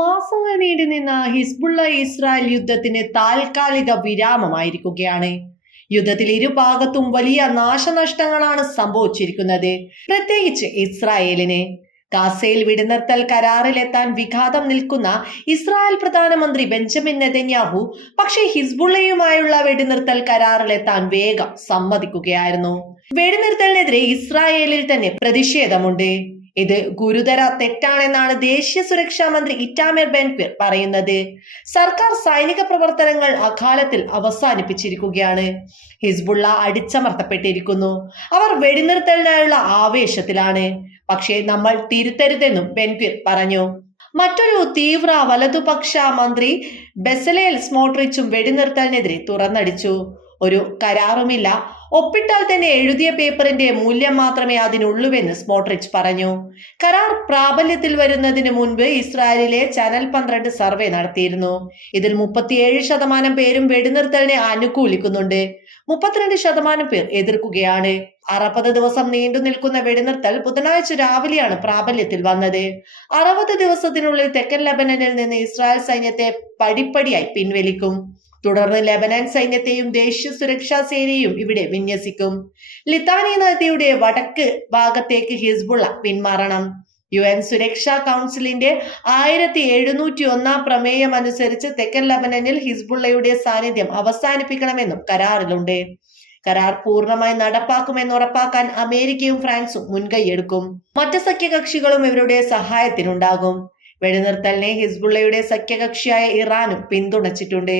മാസങ്ങൾ നീണ്ടുനിന്ന Hezbollah Israel യുദ്ധത്തിന് താൽക്കാലിക വിരാമമായിരിക്കുകയാണ്. യുദ്ധത്തിൽ ഇരുഭാഗത്തും വലിയ നാശനഷ്ടങ്ങളാണ് സംഭവിച്ചിരിക്കുന്നത്. പ്രത്യേകിച്ച് ഇസ്രായേലിന്. ഗാസയിൽ വെടിനിർത്തൽ കരാറിലെത്താൻ വിഘാതം നിൽക്കുന്ന ഇസ്രായേൽ പ്രധാനമന്ത്രി ബെഞ്ചമിൻ നെതന്യാഹു പക്ഷേ ഹിസ്ബുള്ളയുമായുള്ള വെടിനിർത്തൽ കരാറിലെത്താൻ വേഗം സമ്മതിക്കുകയായിരുന്നു. വെടിനിർത്തലിനെതിരെ ഇസ്രായേലിൽ തന്നെ പ്രതിഷേധമുണ്ട്. ഇത് ഗുരുതര തെറ്റാണെന്നാണ് ദേശീയ സുരക്ഷാ മന്ത്രി ഇറ്റാമിർ ബെൻപിർ പറയുന്നത്. സർക്കാർ സൈനിക പ്രവർത്തനങ്ങൾ അകാലത്തിൽ അവസാനിപ്പിച്ചിരിക്കുകയാണ്. ഹിസ്ബുള്ള അടിച്ചമർത്തപ്പെട്ടിരിക്കുന്നു. അവർ വെടിനിർത്തലിനായുള്ള ആവേശത്തിലാണ്. പക്ഷേ നമ്മൾ തിരുത്തരുതെന്നും ബെൻപിർ പറഞ്ഞു. മറ്റൊരു തീവ്ര വലതുപക്ഷ മന്ത്രി ബെസലേൽ സ്മോട്രിച്ചും വെടിനിർത്തലിനെതിരെ തുറന്നടിച്ചു. ഒരു കരാറുമില്ല. ഒപ്പിട്ടാൽ തന്നെ എഴുതിയ പേപ്പറിന്റെ മൂല്യം മാത്രമേ അതിനുള്ളൂവെന്ന് സ്മോട്രിച്ച് പറഞ്ഞു. കരാർ പ്രാബല്യത്തിൽ വരുന്നതിന് മുൻപ് ഇസ്രായേലിലെ ചാനൽ പന്ത്രണ്ട് സർവേ നടത്തിയിരുന്നു. ഇതിൽ മുപ്പത്തിയേഴ് ശതമാനം പേരും വെടിനിർത്തലിനെ അനുകൂലിക്കുന്നുണ്ട്. മുപ്പത്തിരണ്ട് ശതമാനം പേർ എതിർക്കുകയാണ്. അറുപത് ദിവസം നീണ്ടു നിൽക്കുന്ന വെടിനിർത്തൽ ബുധനാഴ്ച രാവിലെയാണ് പ്രാബല്യത്തിൽ വന്നത്. അറുപത് ദിവസത്തിനുള്ളിൽ തെക്കൻ ലബനനിൽ നിന്ന് ഇസ്രായേൽ സൈന്യത്തെ പടിപ്പടിയായി പിൻവലിക്കും. തുടർന്ന് ലെബനാൻ സൈന്യത്തെയും ദേശീയ സുരക്ഷാ സേനയും ഇവിടെ വിന്യസിക്കും. ലിത്താനി നദിയുടെ വടക്ക് ഭാഗത്തേക്ക് ഹിസ്ബുള്ള പിന്മാറണം. യു എൻ സുരക്ഷാ കൗൺസിലിന്റെ ആയിരത്തി എഴുന്നൂറ്റി ഒന്നാം പ്രമേയം അനുസരിച്ച് തെക്കൻ ലബനനിൽ ഹിസ്ബുള്ളയുടെ സാന്നിധ്യം അവസാനിപ്പിക്കണമെന്നും കരാറിലുണ്ട്. കരാർ പൂർണമായി നടപ്പാക്കുമെന്ന് ഉറപ്പാക്കാൻ അമേരിക്കയും ഫ്രാൻസും മുൻകൈയെടുക്കും. മറ്റ് സഖ്യകക്ഷികളും ഇവരുടെ സഹായത്തിനുണ്ടാകും. വെടിനിർത്തലിനെ ഹിസ്ബുള്ളയുടെ സഖ്യകക്ഷിയായ ഇറാനും പിന്തുണച്ചിട്ടുണ്ട്.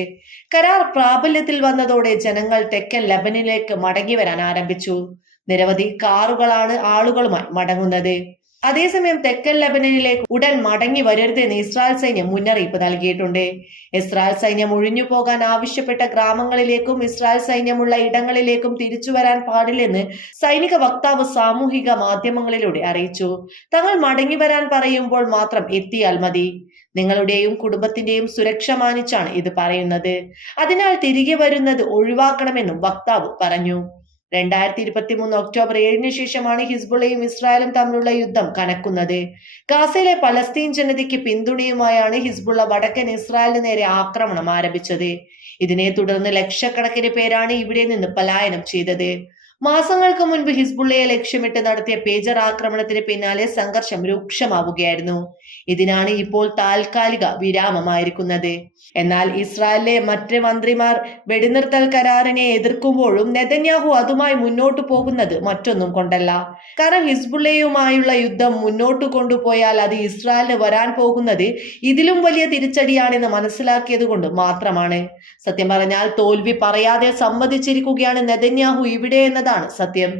കരാർ പ്രാബല്യത്തിൽ വന്നതോടെ ജനങ്ങൾ തെക്കൻ ലബനിലേക്ക് മടങ്ങി വരാൻ ആരംഭിച്ചു. നിരവധി കാറുകളാണ് ആളുകളുമായി മടങ്ങുന്നത്. അതേസമയം തെക്കൻ ലബനനിലേക്ക് ഉടൻ മടങ്ങി വരരുതെന്ന് ഇസ്രായേൽ സൈന്യം മുന്നറിയിപ്പ് നൽകിയിട്ടുണ്ട്. ഇസ്രായേൽ സൈന്യം ഒഴിഞ്ഞു പോകാൻ ആവശ്യപ്പെട്ട ഗ്രാമങ്ങളിലേക്കും ഇസ്രായേൽ സൈന്യമുള്ള ഇടങ്ങളിലേക്കും തിരിച്ചു വരാൻ പാടില്ലെന്ന് സൈനിക വക്താവ് സാമൂഹിക മാധ്യമങ്ങളിലൂടെ അറിയിച്ചു. തങ്ങൾ മടങ്ങി വരാൻ പറയുമ്പോൾ മാത്രം എത്തിയാൽ മതി. നിങ്ങളുടെയും കുടുംബത്തിന്റെയും സുരക്ഷ മാനിച്ചാണ് ഇത് പറയുന്നത്. അതിനാൽ തിരികെ വരുന്നത് ഒഴിവാക്കണമെന്നും വക്താവ് പറഞ്ഞു. രണ്ടായിരത്തി ഇരുപത്തി മൂന്ന് ഒക്ടോബർ ഏഴിന് ശേഷമാണ് ഹിസ്ബുളയും ഇസ്രായേലും തമ്മിലുള്ള യുദ്ധം കനക്കുന്നത്. ഗാസയിലെ പലസ്തീൻ ജനതയ്ക്ക് പിന്തുണയുമായാണ് ഹിസ്ബുള്ള വടക്കൻ ഇസ്രായേലിന് നേരെ ആക്രമണം ആരംഭിച്ചത്. ഇതിനെ തുടർന്ന് ലക്ഷക്കണക്കിന് പേരാണ് ഇവിടെ നിന്ന് പലായനം ചെയ്തത്. മാസങ്ങൾക്ക് മുൻപ് ഹിസ്ബുള്ളയെ ലക്ഷ്യമിട്ട് നടത്തിയ പേജർ ആക്രമണത്തിന് പിന്നാലെ സംഘർഷം രൂക്ഷമാവുകയായിരുന്നു. ഇതിനാണ് ഇപ്പോൾ താൽക്കാലിക വിരാമമായിരിക്കുന്നത്. എന്നാൽ ഇസ്രായേലിലെ മറ്റ് മന്ത്രിമാർ വെടിനിർത്തൽ കരാറിനെ എതിർക്കുമ്പോഴും നെതന്യാഹു അതുമായി മുന്നോട്ടു പോകുന്നത് മറ്റൊന്നും കൊണ്ടല്ല. കാരണം ഹിസ്ബുള്ളയുമായുള്ള യുദ്ധം മുന്നോട്ട് കൊണ്ടുപോയാൽ അത് ഇസ്രായേലിന് വരാൻ പോകുന്നത് ഇതിലും വലിയ തിരിച്ചടിയാണെന്ന് മനസ്സിലാക്കിയത് കൊണ്ട് മാത്രമാണ്. സത്യം പറഞ്ഞാൽ തോൽവി പറയാതെ സമ്മതിച്ചിരിക്കുകയാണ് നെതന്യാഹു ഇവിടെ എന്നതാണ് സത്യം?